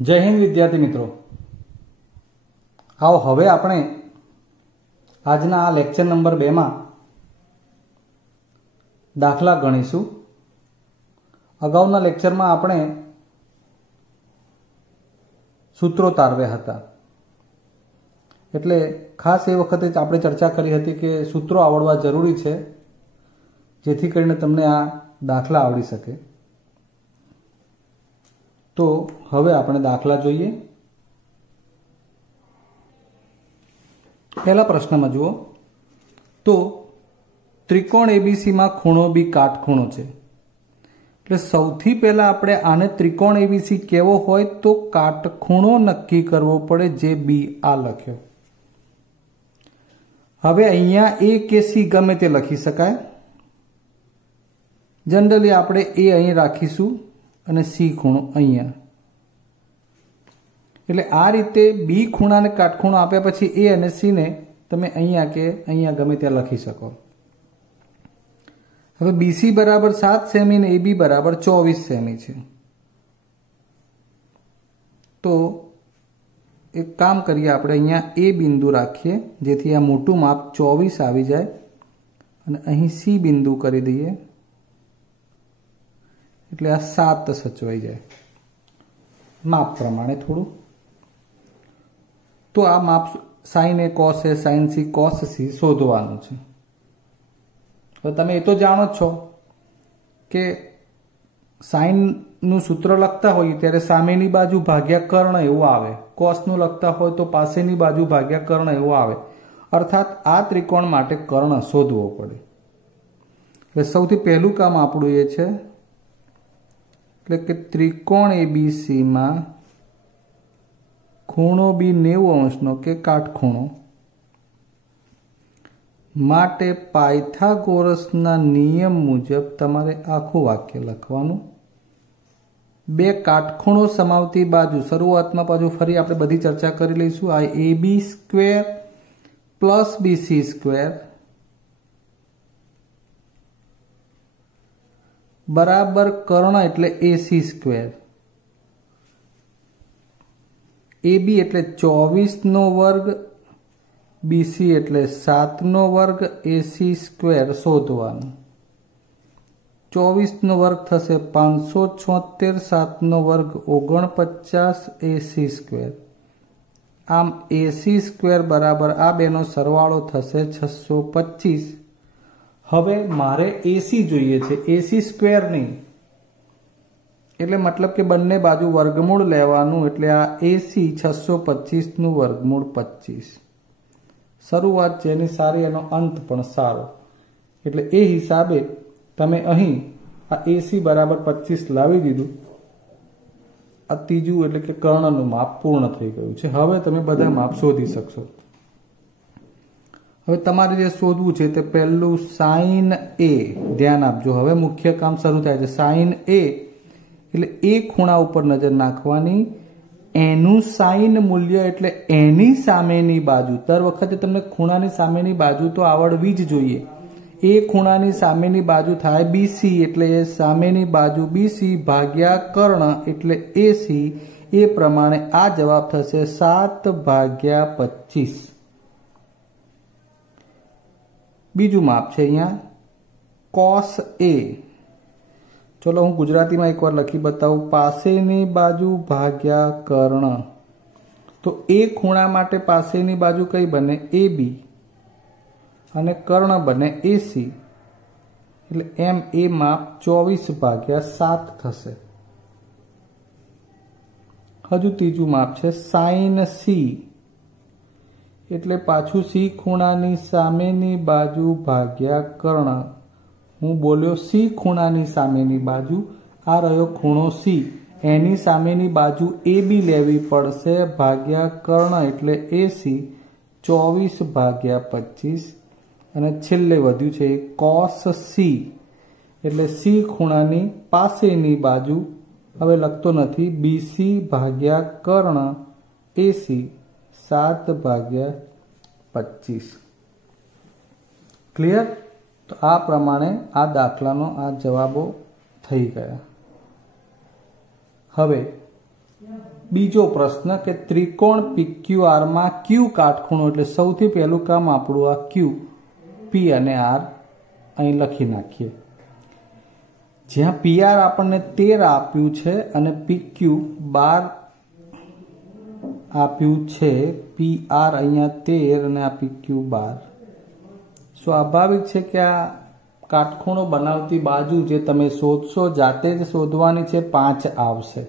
जय हिंद विद्यार्थी मित्रों। आओ हवे आपणे आजना आ लेक्चर नंबर 2 में दाखला गणीशुं। अगाउना लेक्चर में आपणे सूत्रों तारव्या हता, एटले खास ए वखते आपणे चर्चा करी हती के सूत्रों आवडवा जरूरी छे जेथी करीने तमने आ दाखला आवडी सके। तो हवे आपणे दाखला जोईए। पहला प्रश्न में जुओ तो त्रिकोण एबीसी में खूणो बी काटखूणो छे, એટલે સૌથી પહેલા આપણે આને ત્રિકોણ એબીસી કેવો હોય તો કાટખૂણો નક્કી કરવો પડે જે બી આ લખ્યો। હવે અહીંયા એ કે સી ગમે તે લખી શકાય। જનરલી આપણે એ અહીં રાખીશું અને સી ખૂણો અહીંયા। એટલે આ રીતે બી ખૂણાને કાટખૂણો આપ્યા પછી એ અને સી ને તમે અહીંયા કે અહીંયા ગમે ત્યાં લખી શકો। હવે BC बराबर 7 सेमी ने AB बराबर 24 सेमी है। तो एक काम करिए, આપણે અહીંયા A बिंदु राखीए जेथी आ मोटू माप 24 આવી જાય અને અહીં C बिंदु કરી દઈએ એટલે આ 7 સચવાઈ જાય માપ પ્રમાણે થોડું। तो आ माप sin A cos A sin C cos C શોધવાનું છે। હવે તમે એ તો જાણો છો કે સાઇન નું સૂત્ર લખતા હોઈએ ત્યારે સામેની બાજુ ભાગ્યા કર્ણ એવું આવે, કોસ નું લખતા હોય તો પાસેની બાજુ ભાગ્યા કર્ણ એવું આવે। અર્થાત આ ત્રિકોણ માટે કર્ણ શોધવો પડે। એટલે સૌથી પહેલું કામ આપણું એ છે એટલે કે ત્રિકોણ ABC માં ખૂણો બી 90 અંશનો કે કાટખૂણો માટે પાયથાગોરસના નિયમ મુજબ તમારે આખું વાક્ય લખવાનું। બે કાટખૂણો સમાવતી બાજુ શરૂઆતમાં પાછું ફરી આપણે બધી ચર્ચા કરી લઈશું। આ AB² પ્લસ BC² બરાબર કર્ણ એટલે AC²। AB એટલે 24 નો વર્ગ, BC એટલે 7 નો વર્ગ, AC² શોધવાનું। 24 નો વર્ગ થશે 576, 7 નો વર્ગ 49, AC²। આમ AC² બરાબર આ બેનો સરવાળો થશે 625। હવે મારે AC જોઈએ છે, AC² નહીં, એટલે મતલબ કે બંને બાજુ વર્ગમૂળ લેવાનું। એટલે આ AC 625 નું વર્ગમૂળ 25। શરૂઆત જેની સારી એનો અંત પણ સારો, એટલે એ હિસાબે તમે અહીં આ AC બરાબર 25 લાવી દીધું। આ ત્રીજું એટલે કે કર્ણનું માપ પૂર્ણ થઈ ગયું છે। હવે તમે બધા માપ શોધી શકશો। હવે તમારે જે શોધવું છે તે પહેલું sin A, ધ્યાન આપજો। હવે મુખ્ય કામ શરૂ થાય છે। sin A એટલે એ ખૂણા ઉપર નજર નાખવાની, એનું સાઇન મૂલ્ય એટલે એની સામેની બાજુ। દર વખતે તમને ખૂણાની સામેની બાજુ તો આવડવી જ જોઈએ। એ ખૂણાની સામેની બાજુ થાય BC એટલે એ સામેની બાજુ BC ભાગ્યા કર્ણ એટલે AC। એ પ્રમાણે આ જવાબ થશે 7/25। બીજું માપ છે અહીંયા cos A। चलो हूँ गुजराती में एक बार लखी बताऊँ, पासेनी बाजू भाग्या कर्ण। तो ए खूणा माटे पासेनी बाजू कई बने AB अने कर्ण बने AC। એટલે એમ એ માપ 24/7 થશે। હજુ ત્રીજું માપ છે sin C, એટલે પાછું C ખૂણાની સામેની બાજુ ભાગ્યા કર્ણ। હું બોલ્યો C ખૂણાની સામેની બાજુ, આ રહ્યો ખૂણો C, એની સામેની બાજુ AB લેવી પડશે ભાગ્યા કર્ણ એટલે AC 24/25। અને છેલ્લે વધ્યું છે cos C, એટલે C ખૂણાની પાસેની બાજુ હવે લખતો નથી, BC ભાગ્યા કર્ણ AC 7/25. ક્લિયર? તો આ પ્રમાણે આ દાખલાનો આ જવાબો થઈ ગયા. હવે બીજો પ્રશ્ન કે ત્રિકોણ PQR માં Q કાટખૂણો, એટલે સૌથી પહેલું કામ આપણું આ Q, P અને R અહીં લખી નાખીએ. જ્યાં PR આપણને 13 આપ્યું છે અને PQ 12 આપ્યું છે, PR અહીંયા 13 અને આ PQ 12. સ્વાભાવિક છે કે આ કાટખૂણો બનાવતી બાજુ જે તમે શોધશો, જાતે જ શોધવાની છે, 5 આવશે.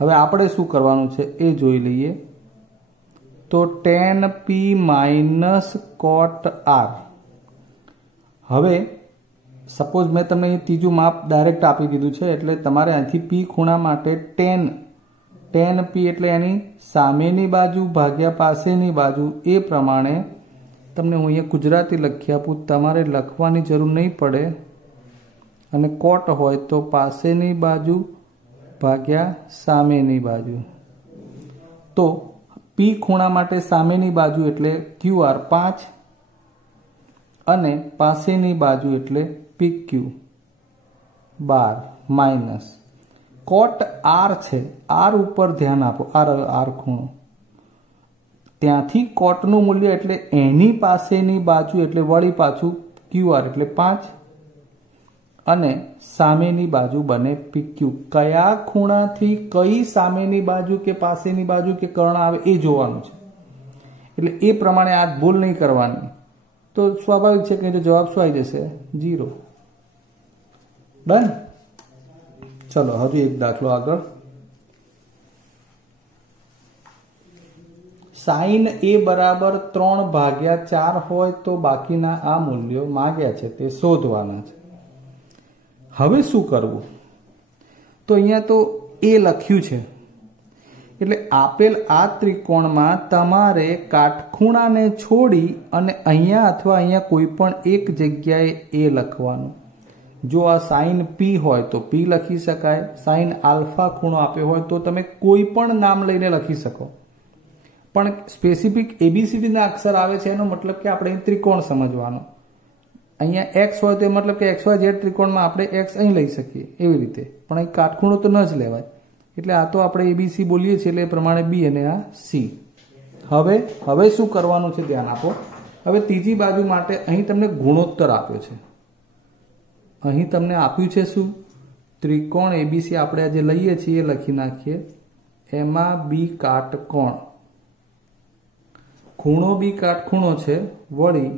હવે આપણે શું કરવાનું છે એ જોઈ લઈએ. તો tan P minus cot R. હવે સપોઝ મેં તમને ત્રીજું માપ ડાયરેક્ટ આપી દીધું છે, એટલે તમારે અહીંથી P ખૂણા માટે tan P એટલે એની સામેની બાજુ ભાગ્યા પાસેની બાજુ, એ પ્રમાણે તમને હું અહીંયા ગુજરાતી લખી આપું, તમારે લખવાની જરૂર નહીં પડે. અને કોટ હોય તો પાસેની બાજુ ભાગ્યા સામેની બાજુ. તો P ખૂણા માટે સામેની બાજુ એટલે QR 5 અને પાસેની બાજુ એટલે PQ 12 માઇનસ કોટ R છે. R ઉપર ધ્યાન આપો, R ખૂણો. ત્યાંથી કોટનું મૂલ્ય એટલે એની પાસેની બાજુ એટલે વળી પાછું QR એટલે 5 અને સામેની બાજુ બને PQ. કયા ખૂણાથી કઈ સામેની બાજુ કે પાસેની બાજુ કે કર્ણ આવે એ જોવાનું છે. એટલે એ પ્રમાણે આ ભૂલ નહીં કરવાની. તો સ્વાભાવિક છે કે જવાબ શું આવી જશે? 0. ડન. ચલો હજુ એક દાખલો આગળ. sin A બરાબર 3/4 હોય તો બાકીના આ મૂલ્યો માંગ્યા છે તે શોધવાના છે. હવે શું કરવું? તો અહીંયા તો A લખ્યું છે, એટલે આપેલ આ ત્રિકોણમાં તમારે કાટખૂણાને છોડી અને અહીંયા અથવા અહીંયા કોઈ પણ એક જગ્યાએ A લખવાનું. જો આ sin P હોય તો P લખી શકાય. sin આલ્ફા ખૂણો આપ્યો હોય તો તમે કોઈ પણ નામ લઈને લખી શકો. પણ સ્પેસિફિક ABCD ના અક્ષર આવે છે એનો મતલબ કે આપણે ત્રિકોણ સમજવાનો. અહીંયા x હોય તો મતલબ કે XYZ ત્રિકોણમાં આપણે x અહીં લઈ શકીએ એવી રીતે. પણ અહીં કાટખૂણો તો ન જ લેવાય. એટલે આ તો આપણે ABC બોલીએ છીએ, એટલે એ પ્રમાણે B અને આ C. હવે શું કરવાનું છે ધ્યાન આપો. હવે ત્રીજી બાજુ માટે અહીં તમને ગુણોત્તર આપ્યો છે. અહીં તમને આપ્યું છે શું? ત્રિકોણ ABC આપણે આજે લઈએ છીએ એ લખી નાખીએ. એમાં B કાટકોણ, ખૂણો B કાટખૂણો છે. વળી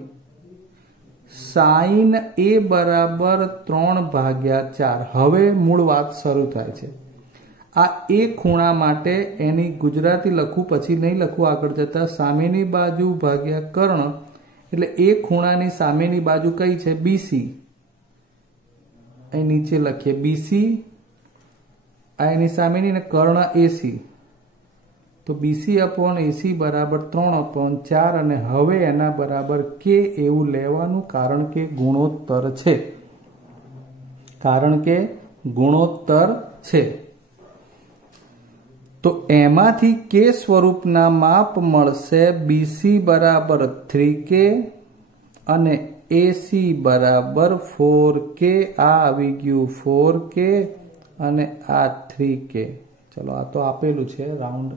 sin A બરાબર 3/4. હવે મૂળ વાત શરૂ થાય છે. આ A ખૂણા માટે એની ગુજરાતી લખું, પછી નહીં લખું આગળ જતા. સામેની બાજુ ભાગ્યા કર્ણ, એટલે A ખૂણાની સામેની બાજુ કઈ છે? BC. અહીં નીચે લખીએ BC. આ એની સામેની ને કર્ણ AC. તો BC upon AC બરાબર 3/4 અને હવે એના બરાબર K એવું લેવાનું, કારણ કે ગુણોત્તર છે. તો એમાંથી K સ્વરૂપના માપ મળશે. BC બરાબર 3K અને AC બરાબર 4K. આ આવી ગયું 4K અને આ 3K. ચલો આ તો આપેલું છે, રાઉન્ડ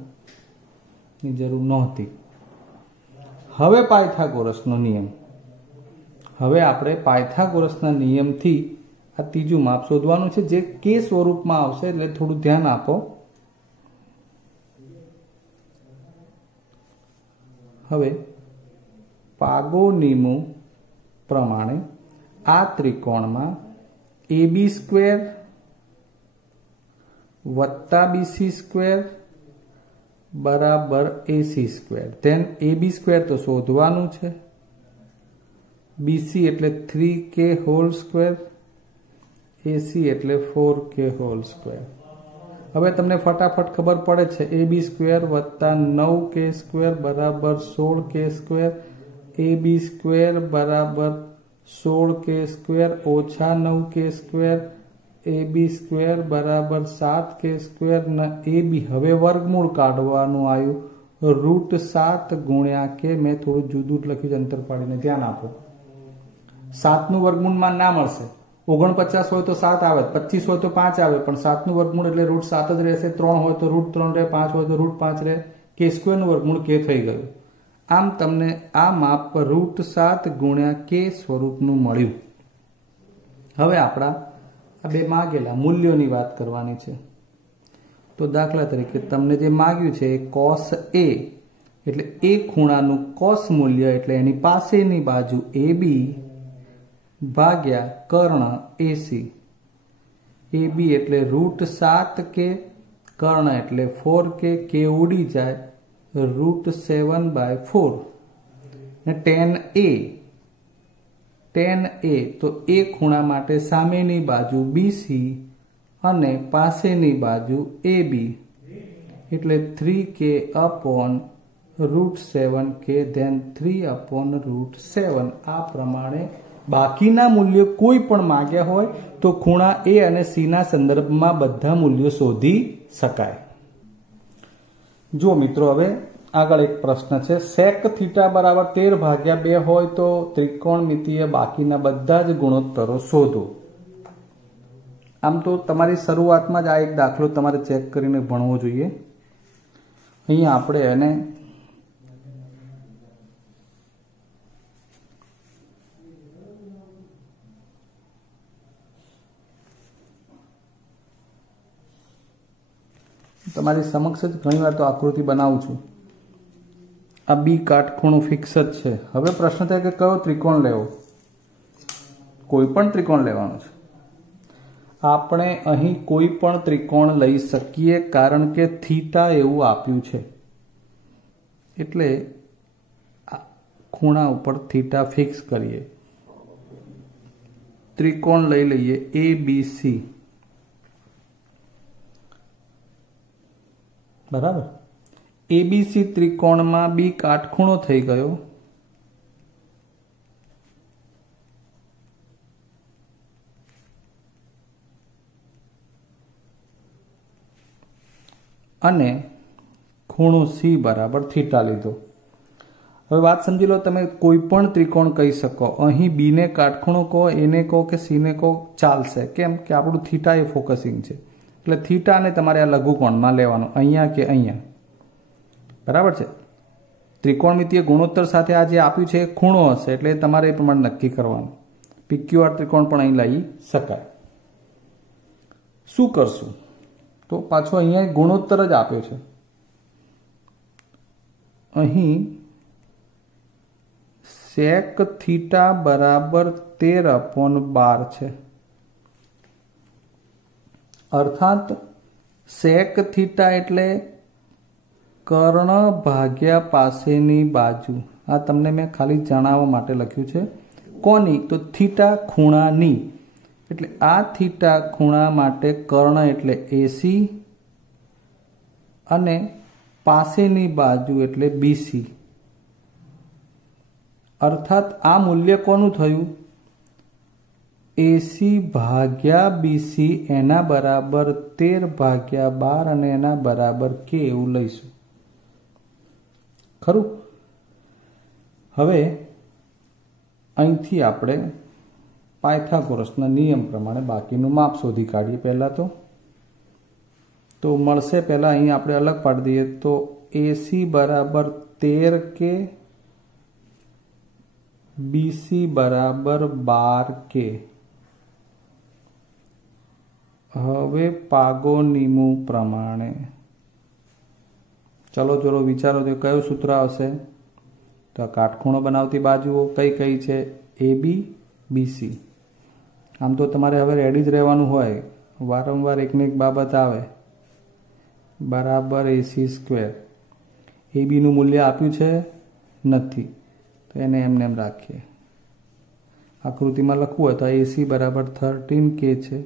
ની જરૂર નહોતી. હવે પાયથાગોરસનો નિયમ. હવે આપણે પાયથાગોરસના નિયમથી આ ત્રીજું માપ શોધવાનું છે, જે K સ્વરૂપમાં આવશે. એટલે થોડું ધ્યાન આપો. હવે પાગોનિમુ પ્રમાણે આ ત્રિકોણમાં AB² વત્તા BC² બરાબર AC². ધેન AB² તો શોધવાનું છે. BC એટલે 3K હોલ સ્ક્વેર, AC એટલે 4K હોલ સ્ક્વેર. હવે તમને ફટાફટ ખબર પડે છે. AB² વત્તા 9K² બરાબર 16K². AB² બરાબર 16K² ઓછા 9K² AB સ્ક્વેર બરાબર 7k² ને AB હવે વર્ગમૂળ કાઢવાનું આવ્યું √7 ગુણ્યા k. મેં થોડું જુદું લખ્યું અંતર પાડીને, ધ્યાન આપો. 7 નું વર્ગમૂળમાં ના મળશે. 49 હોય તો 7 આવે, 25 હોય તો 5 આવે, પણ 7 નું વર્ગમૂળ એટલે √7 જ રહેશે. 3 હોય તો √3 રહે, 5 હોય તો √5 રહે. k² નું વર્ગમૂળ k થઈ ગયું. આમ તમને આ માપ √7 ગુણ્યા k સ્વરૂપનું મળ્યું. હવે આપણા આ બે માગેલા મૂલ્યોની વાત કરવાની છે. તો દાખલા તરીકે તમને જે માગ્યું છે cos A એટલે એ ખૂણાનું cos મૂલ્ય એટલે એની પાસેની બાજુ AB ભાગ્યા કર્ણ AC. AB એટલે √7k, કર્ણ એટલે 4k, k ઉડી જાય √7/4. ને tan A તો એ ખૂણા માટે સામેની બાજુ BC અને પાસેની બાજુ AB એટલે 3k upon √7k then 3/√7. આ પ્રમાણે બાકીના મૂલ્યો કોઈ પણ માગ્યા હોય તો ખૂણા A અને C ના સંદર્ભમાં બધા મૂલ્યો શોધી શકાય. જો મિત્રો, હવે આગળ એક પ્રશ્ન છે. sec θ બરાબર 13/2 હોય તો ત્રિકોણમિતિય બાકીના બધા જ ગુણોત્તરો શોધો. આમ તો તમારી શરૂઆતમાં જ આ એક દાખલો તમારે ચેક કરીને ભણવો જોઈએ. અહીંયા આપણે એને તમારી સમક્ષ જ ઘણી વાર તો આકૃતિ બનાવું છું. આ બી કાટખૂણો ફિક્સ જ છે. હવે પ્રશ્ન થાય કે કયો ત્રિકોણ લેવો? કોઈ પણ ત્રિકોણ લેવાનો છે. આપણે અહીં કોઈ પણ ત્રિકોણ લઈ શકીએ કારણ કે થીટા એવું આપ્યું છે એટલે ખૂણા ઉપર થીટા ફિક્સ કરીએ. ત્રિકોણ લઈ લઈએ ABC. બરાબર. ABC ત્રિકોણમાં બી કાટખૂણો થઈ ગયો. અને ખૂણો C બરાબર થીટા લીધો. હવે વાત સમજી લો, તમે કોઈ પણ ત્રિકોણ કહી શકો. અહીં બી ને કાટખૂણો કહો, એને કહો કે સી ને કહો, ચાલશે. કેમ કે આપણું થીટા એ ફોકસિંગ છે એટલે થીટાને તમારે આ લઘુકોણમાં લેવાનું, અહીંયા કે અહીંયા. બરાબર છે. ત્રિકોણમિતિય ગુણોત્તર સાથે આ જે આપ્યું છે એ ખૂણો હશે એટલે તમારે એ પ્રમાણે નક્કી કરવાનું. PQR ત્રિકોણ પણ અહીં લઈ શકાય. શું કરશું? તો પાછો અહીંયા ગુણોત્તર જ આપ્યો છે. અહીં sec θ બરાબર 13/12 છે. અર્થાત sec θ એટલે કર્ણ ભાગ્યા પાસેની બાજુ. આ તમને મેં ખાલી જણાવવા માટે લખ્યું છે. કોની? તો થીટા ખૂણાની. એટલે આ થીટા ખૂણા માટે કર્ણ એટલે AC અને પાસેની બાજુ એટલે BC. અર્થાત આ મૂલ્ય કોનું થયું? AC ભાગ્યા BC એના બરાબર 13/12 અને એના બરાબર k એવું લઈશું. ખરું? હવે અહીંથી આપણે પાયથાગોરસના નિયમ પ્રમાણે બાકીનું માપ શોધી કાઢીએ. પહેલાં તો મળશે. પહેલાં અહીં આપણે અલગ પાડી દઈએ તો AC બરાબર 13k, BC બરાબર 12k. હવે પાગોનીમુ પ્રમાણે ચલો વિચારો તો કયું સૂત્ર આવશે? તો કાટખૂણો બનાવતી બાજુઓ કઈ કઈ છે? AB, BC. આમ તો તમારે હવે રેડી જ રહેવાનું હોય, વારંવાર એકને એક બાબત આવે. બરાબર AC². ABનું મૂલ્ય આપ્યું છે નથી તો એને એમને એમ રાખીએ. આકૃતિમાં લખવું હોય તો AC બરાબર 13k છે,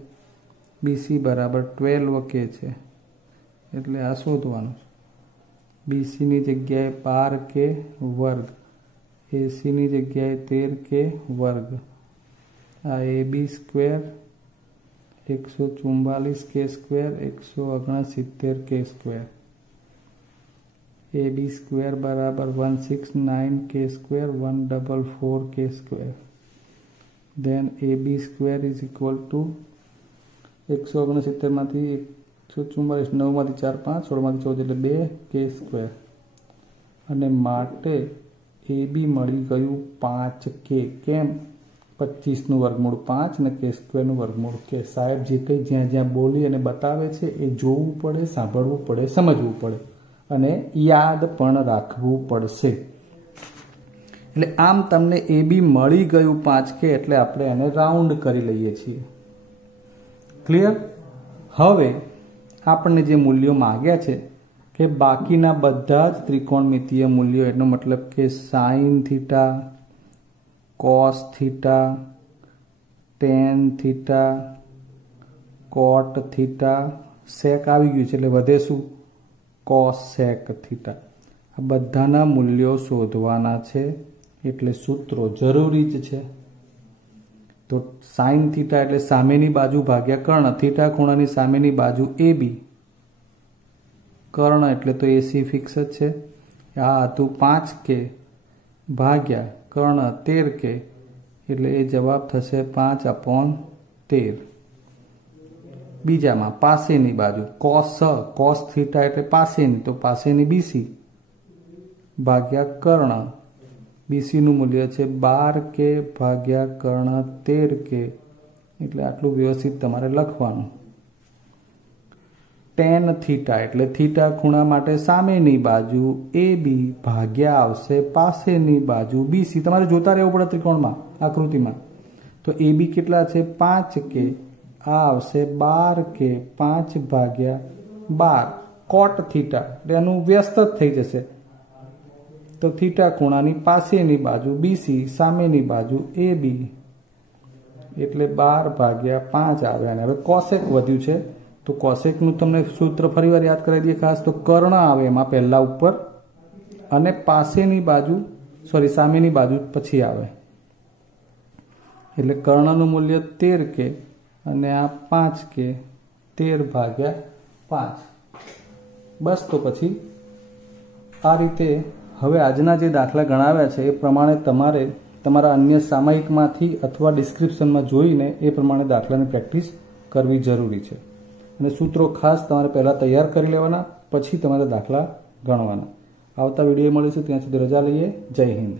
BC બરાબર 12k છે. એટલે આ શોધવાનું છે. BCની જગ્યાએ 12k વર્ગ, ACની જગ્યાએ 13k વર્ગ. આ AB² 144 के स्क्वेर 169 के स्क्वेर। ए बी स्क्वेर बराबर 169 के square 144 K square. Then A B square is equal to 169 में 144 9 में 4 5 16 में 14 એટલે 2 के स्क्वेर અને માટે ए बी મળી ગયું 5 के કેમ 25 નું વર્ગમૂળ 5 અને કે સ્ક્વેર નું વર્ગમૂળ કે। સાહેબ જે કંઈ જ્યાં જ્યાં બોલી અને બતાવે છે એ જોવું પડે, સાંભળવું પડે, સમજવું પડે અને યાદ પણ રાખવું પડશે। એટલે આમ તમને એ બી મળી ગયું 5 કે એટલે આપણે એને રાઉન્ડ કરી લઈએ છીએ। ક્લિયર? હવે આપણને જે મૂલ્યો માંગ્યા છે કે બાકીના બધા જ ત્રિકોણમિતીય મૂલ્યો, એનો મતલબ કે sine theta, cos theta, tan theta, cot theta, sec આવી ગયું છે એટલે વધે શું? Cos sec theta. આ બધાના મૂલ્યો શોધવાના છે એટલે સૂત્રો જરૂરી જ છે। તો સાઇન થીટા એટલે સામેની બાજુ ભાગ્યા કર્ણ, થીટા ખૂણાની સામેની બાજુ એ બી, કર્ણ એટલે તો એસી ફિક્સ જ છે। આ હતું 5 કે ભાગ્યા કર્ણ 13 કે એટલે એ જવાબ થશે 5/13। બીજામાં પાસેની બાજુ કોસ થીટા એટલે પાસેની, તો પાસેની બીસી ભાગ્યા કર્ણ, બીસીનું મૂલ્ય છે 12 કે ભાગ્યા કર્ણ 13 કે એટલે આટલું વ્યવસ્થિત તમારે લખવાનું। ટેન થીટા એટલે થીટા ખૂણા માટે સામેની બાજુ એ બી ભાગ્યા આવશે પાસેની બાજુ બીસી। તમારે જોતા રહેવું પડે ત્રિકોણમાં, આકૃતિમાં। તો એ બી કેટલા છે? 5 કે, આ આવશે 12 કે 5 ભાગ્યા 12। કોટ થીટા એટલે એનું વ્યસ્ત જ થઈ જશે, તો થીટા ખૂણાની પાસેની બાજુ બીસી, સામેની બાજુ એ બી એટલે 12 ભાગ્યા 5 આવે। અને હવે કોસેક વધ્યું છે તો કોસેકનું તમને સૂત્ર ફરીવાર યાદ કરાવી દઈએ ખાસ। તો કર્ણ આવે એમાં પહેલા ઉપર અને પાસેની બાજુ સામેની બાજુ પછી આવે, એટલે કર્ણનું મૂલ્ય 13 કે અને આ 5 કે 13 ભાગ્યા 5। બસ તો પછી આ રીતે હવે આજના જે દાખલા ગણાવ્યા છે એ પ્રમાણે તમારે તમારા અન્ય સામયિકમાંથી અથવા ડિસ્ક્રિપ્શનમાં જોઈને એ પ્રમાણે દાખલાની પ્રેક્ટિસ કરવી જરૂરી છે। અને સૂત્રો ખાસ તમારે પહેલાં તૈયાર કરી લેવાના, પછી તમારે દાખલા ગણવાના। આવતા વિડીયો મળીશું, ત્યાં સુધી રજા લઈએ। જય હિન્દ।